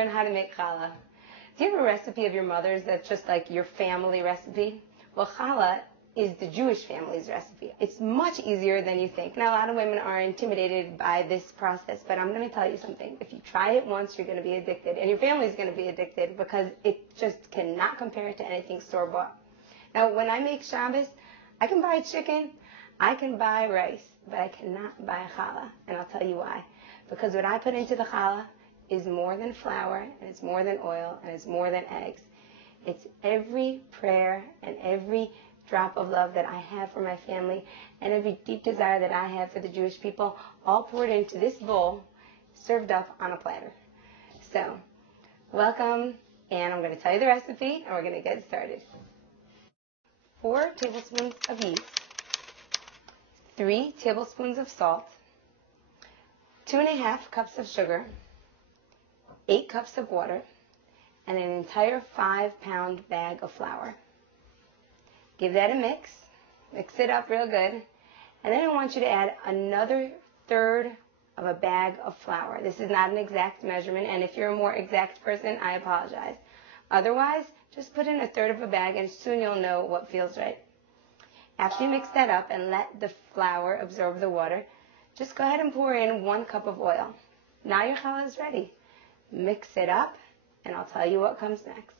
learn how to make challah. Do you have a recipe of your mother's that's just like your family recipe? Well, challah is the Jewish family's recipe. It's much easier than you think. Now, a lot of women are intimidated by this process, but I'm going to tell you something. If you try it once, you're going to be addicted, and your family's going to be addicted because it just cannot compare to anything store-bought. Now, when I make Shabbos, I can buy chicken, I can buy rice, but I cannot buy challah, and I'll tell you why. Because what I put into the challah is more than flour, and it's more than oil, and it's more than eggs. It's every prayer and every drop of love that I have for my family and every deep desire that I have for the Jewish people, all poured into this bowl, served up on a platter. So, welcome, and I'm going to tell you the recipe, and we're going to get started. 4 tablespoons of yeast, 3 tablespoons of salt, 2½ cups of sugar, 8 cups of water, and an entire 5-pound bag of flour. Give that a mix it up real good, and then I want you to add another 1/3 of a bag of flour. This is not an exact measurement, and if you're a more exact person, I apologize. Otherwise, just put in 1/3 of a bag, and soon you'll know what feels right. After you mix that up and let the flour absorb the water, just go ahead and pour in 1 cup of oil. Now your challah is ready. Mix it up, and I'll tell you what comes next.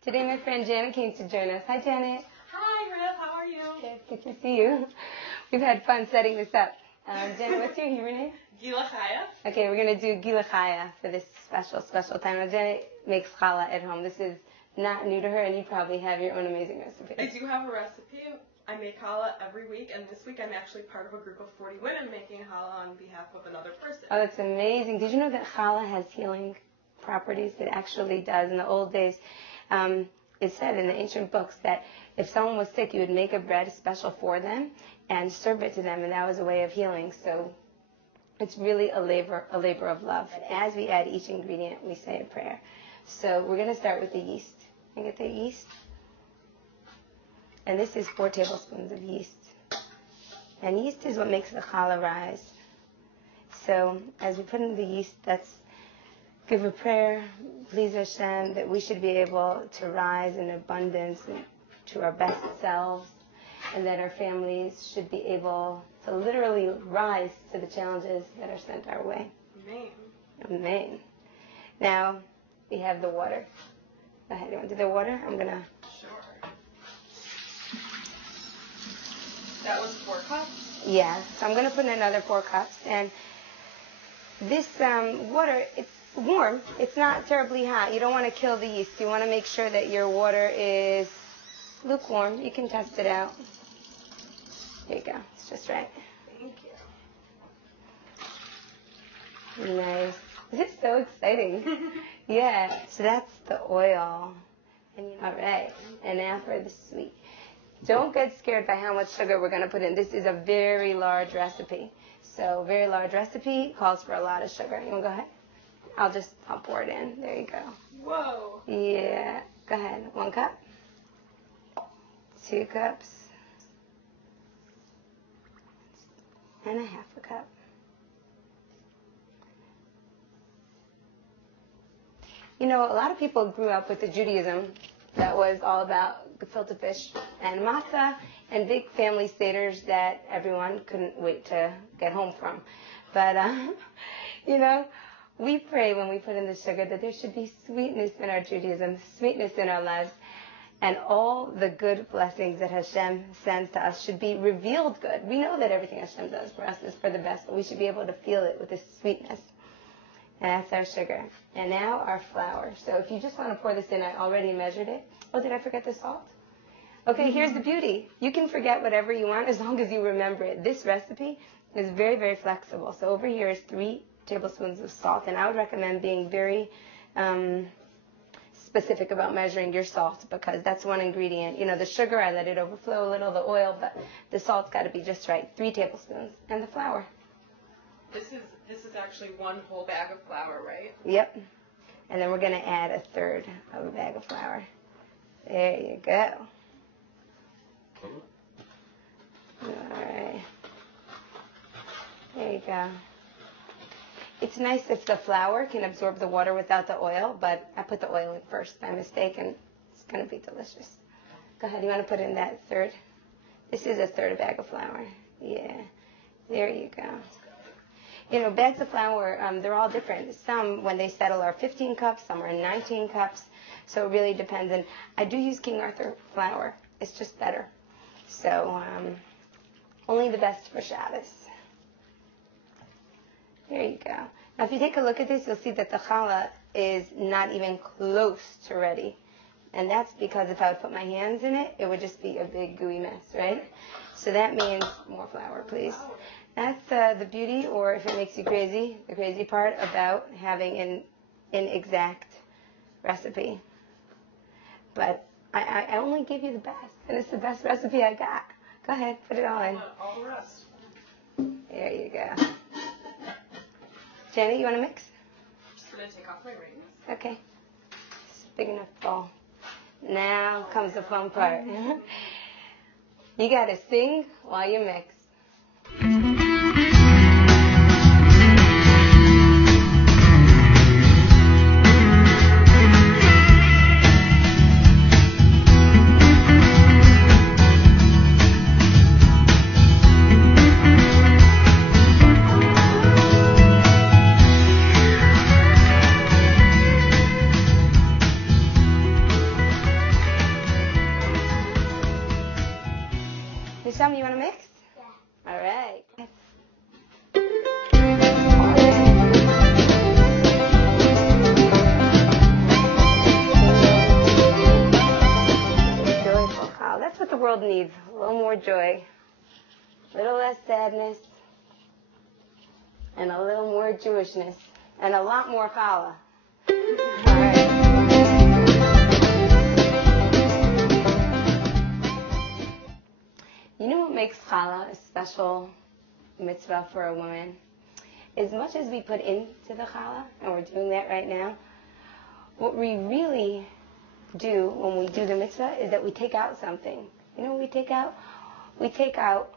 Today my friend Janet came to join us. Hi, Janet. Hi, Riv. How are you? Good to see you. We've had fun setting this up. Janet, what's your Hebrew name? Gila Chaya. Okay, we're going to do Gila Chaya for this special time. Now, Janet makes challah at home. This is not new to her, and you probably have your own amazing recipe. I do have a recipe. I make challah every week, and this week I'm actually part of a group of 40 women making challah on behalf of another person. Oh, that's amazing. Did you know that challah has healing properties? It actually does. In the old days, it said in the ancient books that if someone was sick, you would make a bread special for them and serve it to them, and that was a way of healing. So it's really a labor of love. And as we add each ingredient, we say a prayer. So we're going to start with the yeast. Can you get the yeast? And this is 4 tablespoons of yeast. And yeast is what makes the challah rise. So as we put in the yeast, let's give a prayer, please Hashem, that we should be able to rise in abundance to our best selves, and that our families should be able to literally rise to the challenges that are sent our way. Amen. Amen. Now, we have the water. Go ahead, you want to do the water? I'm going to... Sure. That was 4 cups? Yeah, so I'm going to put in another 4 cups. And this water, it's warm. It's not terribly hot. You don't want to kill the yeast. You want to make sure that your water is lukewarm. You can test it out. There you go. It's just right. Thank you. Nice. This is so exciting. Yeah. So that's the oil. All right. And now for the sweet. Don't get scared by how much sugar we're going to put in. This is a very large recipe. So very large recipe calls for a lot of sugar. You want to go ahead? I'll pour it in. There you go. Whoa. Yeah. Go ahead. 1 cup. 2 cups. And 1/2 cup. You know, a lot of people grew up with the Judaism that was all about gefilte fish and matzah and big family seders that everyone couldn't wait to get home from. But, you know, we pray when we put in the sugar that there should be sweetness in our Judaism, sweetness in our lives, and all the good blessings that Hashem sends to us should be revealed good. We know that everything Hashem does for us is for the best, but we should be able to feel it with this sweetness. And that's our sugar. And now our flour. So if you just want to pour this in, I already measured it. Oh, did I forget the salt? Okay, here's the beauty. You can forget whatever you want as long as you remember it. This recipe is very, very flexible. So over here is 3 tablespoons of salt, and I would recommend being very specific about measuring your salt, because that's one ingredient. You know, the sugar, I let it overflow a little, the oil, but the salt's got to be just right. 3 tablespoons. And the flour. This is actually 1 whole bag of flour, right? Yep. And then we're going to add 1/3 of a bag of flour. There you go. All right. There you go. It's nice if the flour can absorb the water without the oil, but I put the oil in first by mistake, and it's going to be delicious. Go ahead. You want to put in that third? This is a third bag of flour. Yeah. There you go. You know, bags of flour, they're all different. Some, when they settle, are 15 cups. Some are 19 cups. So it really depends. And I do use King Arthur flour. It's just better. So only the best for Shabbos. There you go. Now, if you take a look at this, you'll see that the challah is not even close to ready. And that's because if I would put my hands in it, it would just be a big gooey mess, right? So that means more flour, please. That's the beauty, or if it makes you crazy, the crazy part about having an exact recipe. But I only give you the best, and it's the best recipe I got. Go ahead, put it all in. All the rest. There you go. Jenny, you want to mix? Just going to take off my rings. Okay. It's a big enough bowl. Now comes the fun part. You got to sing while you mix. You want to mix? Yeah. All right. Joyful. Oh, that's what the world needs. A little more joy, a little less sadness, and a little more Jewishness, and a lot more challah. All right. You know what makes challah a special mitzvah for a woman? As much as we put into the challah, and we're doing that right now, what we really do when we do the mitzvah is that we take out something. You know what we take out? We take out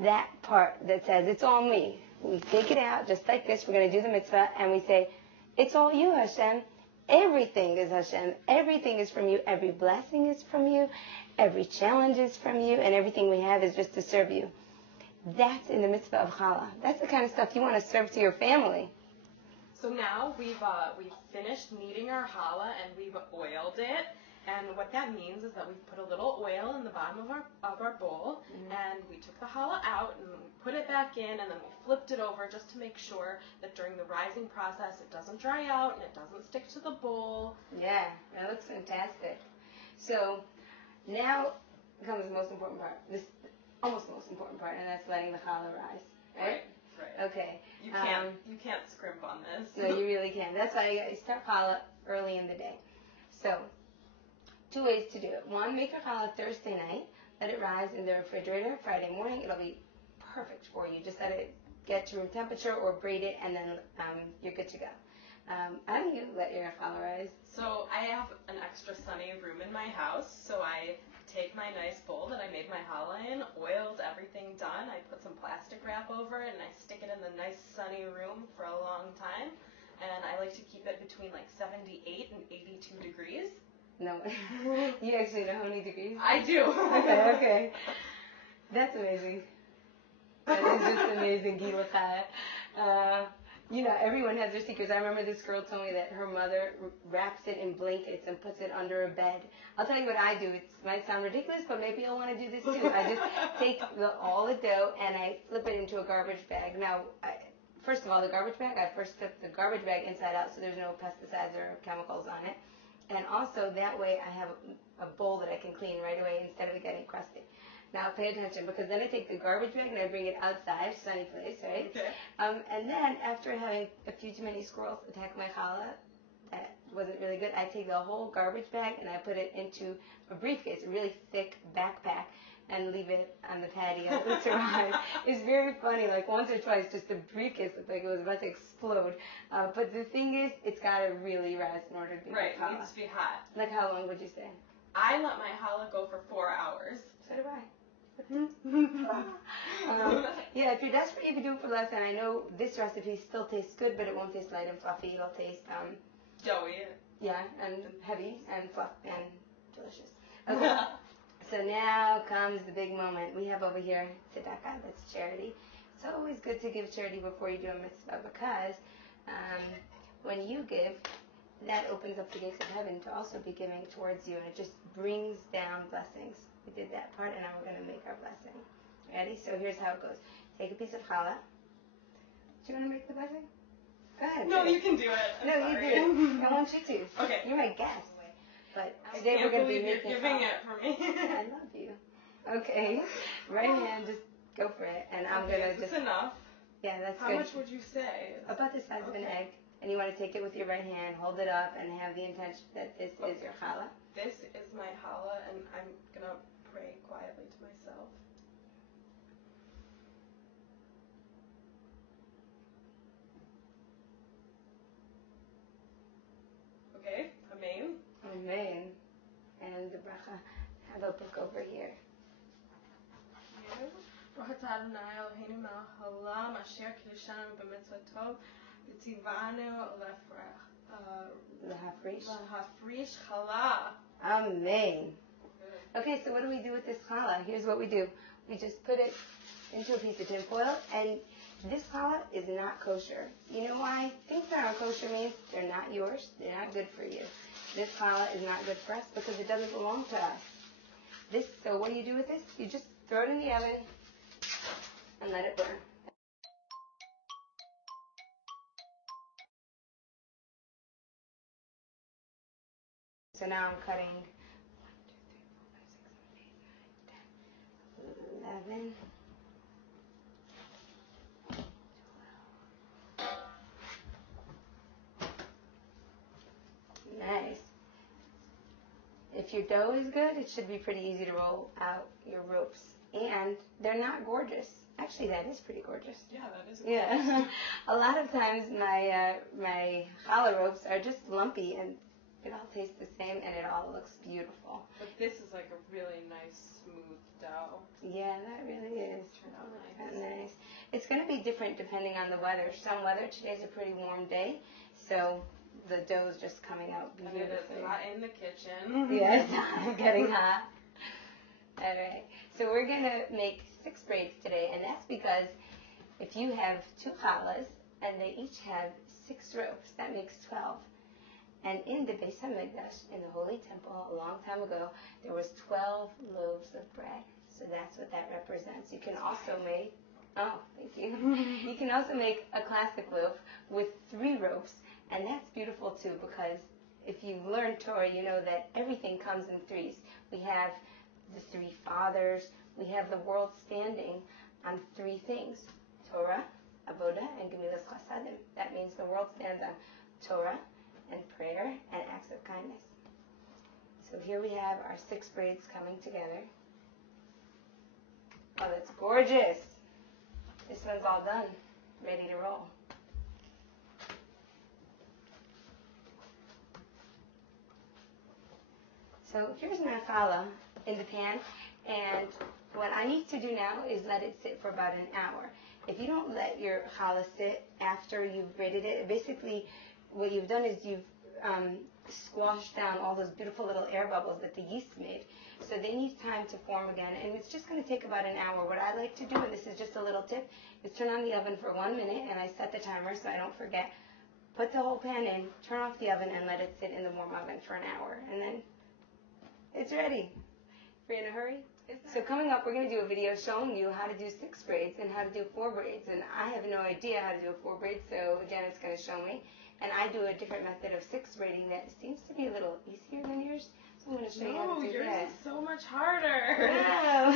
that part that says, it's all me. We take it out just like this. We're going to do the mitzvah, and we say, it's all you, Hashem. Everything is Hashem. Everything is from you. Every blessing is from you. Every challenge is from you, and everything we have is just to serve you. That's in the mitzvah of challah. That's the kind of stuff you want to serve to your family. So now we've finished kneading our challah and we've oiled it. And what that means is that we've put a little oil in the bottom of our bowl, and we took the challah out and we put it back in, and then we flipped it over just to make sure that during the rising process it doesn't dry out and it doesn't stick to the bowl. Yeah, that looks fantastic. So now comes the most important part. This almost the most important part, and that's letting the challah rise. Right? Right. Okay. You can't scrimp on this. No, you really can't. That's why you start challah early in the day. So 2 ways to do it. One, make your challah Thursday night. Let it rise in the refrigerator. Friday morning, it'll be perfect for you. Just let it get to room temperature or braid it, and then you're good to go. How do you let your challah rise? So I have an extra sunny room in my house, so I take my nice bowl that I made my challah in, oiled, everything done. I put some plastic wrap over it, and I stick it in the nice sunny room for a long time. And I like to keep it between like 78 and 82 degrees. No. You actually know how many degrees? I do. Okay. That's amazing. That is just amazing, Gila Chai. You know, everyone has their secrets. I remember this girl told me that her mother wraps it in blankets and puts it under a bed. I'll tell you what I do. It might sound ridiculous, but maybe you'll want to do this too. I just take all the dough and I flip it into a garbage bag. Now, first of all, the garbage bag, I first flip the garbage bag inside out so there's no pesticides or chemicals on it. And also, that way I have a bowl that I can clean right away instead of it getting crusty. Now, pay attention, because then I take the garbage bag and I bring it outside, sunny place, right? Okay. And then, after having a few too many squirrels attack my challah, that wasn't really good, I take the whole garbage bag and I put it into a briefcase, a really thick backpack, and leave it on the patio to rise. It's very funny, like once or twice, just the briefcase looked like it was about to explode. But the thing is, it's got to really rise in order to be Right, challah. it needs to be hot. Like how long would you say? I let my challah go for 4 hours. So do I. Yeah, if you're desperate, you can do it for less. And I know this recipe still tastes good, but it won't taste light and fluffy. It'll taste Joey. yeah, and heavy and fluff and delicious. Okay. So now comes the big moment. We have over here tzedakah, that's charity. It's always good to give charity before you do a mitzvah because when you give, that opens up the gates of heaven to also be giving towards you, and it just brings down blessings. We did that part, and now we're going to make our blessing. Ready? So here's how it goes. Take a piece of challah. Do you want to make the blessing? Go ahead. No, you can do it. No, you do it. I want you to. Okay. You're my guest. But today we're going to be making you're giving it for me. I love you. Okay. Right hand, just go for it. And I'm going to just... That's enough. Yeah, that's How good. much would you say? About the size of an egg. And you want to take it with your right hand, hold it up, and have the intention that this is your challah. This is my challah, and I'm going to pray quietly to myself. Okay, amen. Amen. And the bracha, how about look over here? ברוך אתה אדוני אלוהינו מלך העולם אשר קידשנו במצוותו וציוונו להפריש challah. Amen. Okay, so what do we do with this challah? Here's what we do. We just put it into a piece of tin foil, and this challah is not kosher. You know why? Things that aren't kosher means they're not yours, they're not good for you. This challah is not good for us because it doesn't belong to us. So what do you do with this? You just throw it in the oven and let it burn. So now I'm cutting 1, 2, 3, 4, 5, 6, 7, 8, 9, 10, 11. Nice. If your dough is good, it should be pretty easy to roll out your ropes. And they're not gorgeous. Actually, that is pretty gorgeous. Yeah, that is gorgeous. Yeah. A lot of times my challah ropes are just lumpy and it all tastes the same and it all looks beautiful. But this is like a really nice, smooth dough. Yeah, that really is. Turned out nice. Nice. It's going to be different depending on the weather. Some weather, today's a pretty warm day, so the dough is just coming out beautifully. And it is hot in the kitchen. Yes, I'm getting hot. All right. So we're going to make 6 braids today, and that's because if you have 2 challahs and they each have 6 ropes, that makes 12. And in the Beis HaMikdash, in the Holy Temple, a long time ago, there was 12 loaves of bread. So that's what that represents. You can also make, thank you. You can also make a classic loaf with 3 ropes, and that's beautiful too because if you learn Torah, you know that everything comes in 3s. We have the 3 fathers. We have the world standing on 3 things: Torah, Avodah, and Gemilas Chasadim. That means the world stands on Torah and prayer and acts of kindness. So here we have our 6 braids coming together. Oh, that's gorgeous. This one's all done, ready to roll. So here's my challah in the pan, and what I need to do now is let it sit for about an hour. If you don't let your challah sit after you've braided it, basically what you've done is you've squashed down all those beautiful little air bubbles that the yeast made. So they need time to form again, and it's just going to take about an hour. What I like to do, and this is just a little tip, is turn on the oven for 1 minute, and I set the timer so I don't forget. Put the whole pan in, turn off the oven, and let it sit in the warm oven for an hour, and then it's ready. Are you in a hurry? So coming up, we're going to do a video showing you how to do 6 braids and how to do 4 braids. And I have no idea how to do a 4 braid, so Janet's going to show me. And I do a different method of 6 braiding that seems to be a little easier than yours. So I'm going to show you how to do yours that. is so much harder. Wow.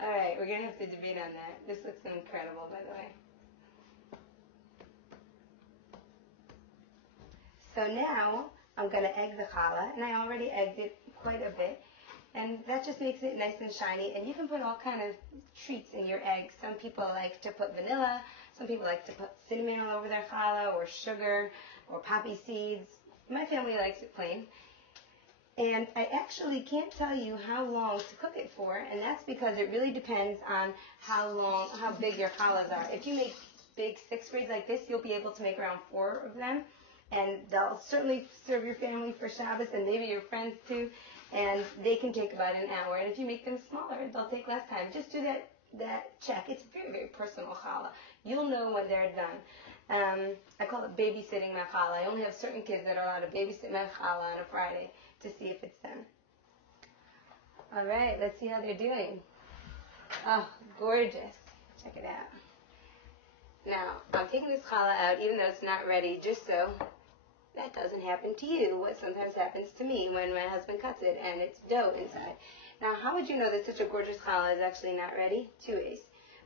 All right, we're going to have to debate on that. This looks incredible, by the way. So now I'm going to egg the challah, and I already egged it quite a bit. And that just makes it nice and shiny. And you can put all kind of treats in your egg. Some people like to put vanilla. Some people like to put cinnamon all over their challah, or sugar, or poppy seeds. My family likes it plain. And I actually can't tell you how long to cook it for, and that's because it really depends on how big your challahs are. If you make big 6 braids like this, you'll be able to make around 4 of them, and they'll certainly serve your family for Shabbos and maybe your friends too, and they can take about an hour. And if you make them smaller, they'll take less time. Just do that check. It's very, very personal challah. You'll know when they're done. I call it babysitting my challah. I only have certain kids that are allowed to babysit my challah on a Friday to see if it's done. All right, let's see how they're doing. Oh, gorgeous. Check it out. Now, I'm taking this challah out, even though it's not ready, just so that doesn't happen to you, what sometimes happens to me when my husband cuts it and it's dough inside. Now, how would you know that such a gorgeous challah is actually not ready? 2 ways.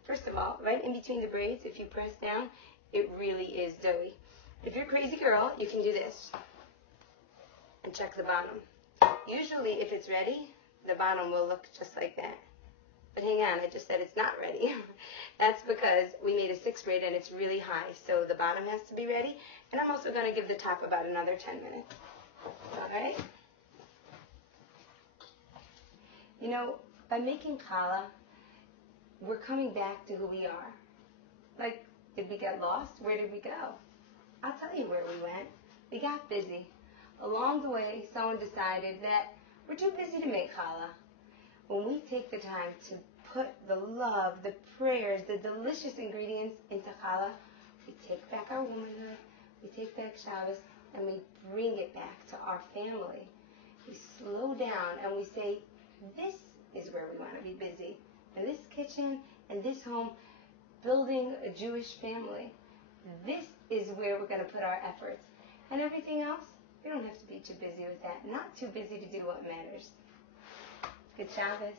First of all, right in between the braids, if you press down, it really is doughy. If you're a crazy girl, you can do this and check the bottom. Usually, if it's ready, the bottom will look just like that. But hang on, I just said it's not ready. That's because we made a 6 braid and it's really high, so the bottom has to be ready. And I'm also going to give the top about another 10 minutes. All right? You know, by making challah, we're coming back to who we are. Like, did we get lost? Where did we go? I'll tell you where we went. We got busy. Along the way, someone decided that we're too busy to make challah. When we take the time to put the love, the prayers, the delicious ingredients into challah, we take back our womanhood, we take back Shabbos, and we bring it back to our family. We slow down and we say, this is where we want to be busy. In this kitchen, in this home, building a Jewish family. This is where we're going to put our efforts. And everything else, we don't have to be too busy with that. Not too busy to do what matters. Good Shabbos.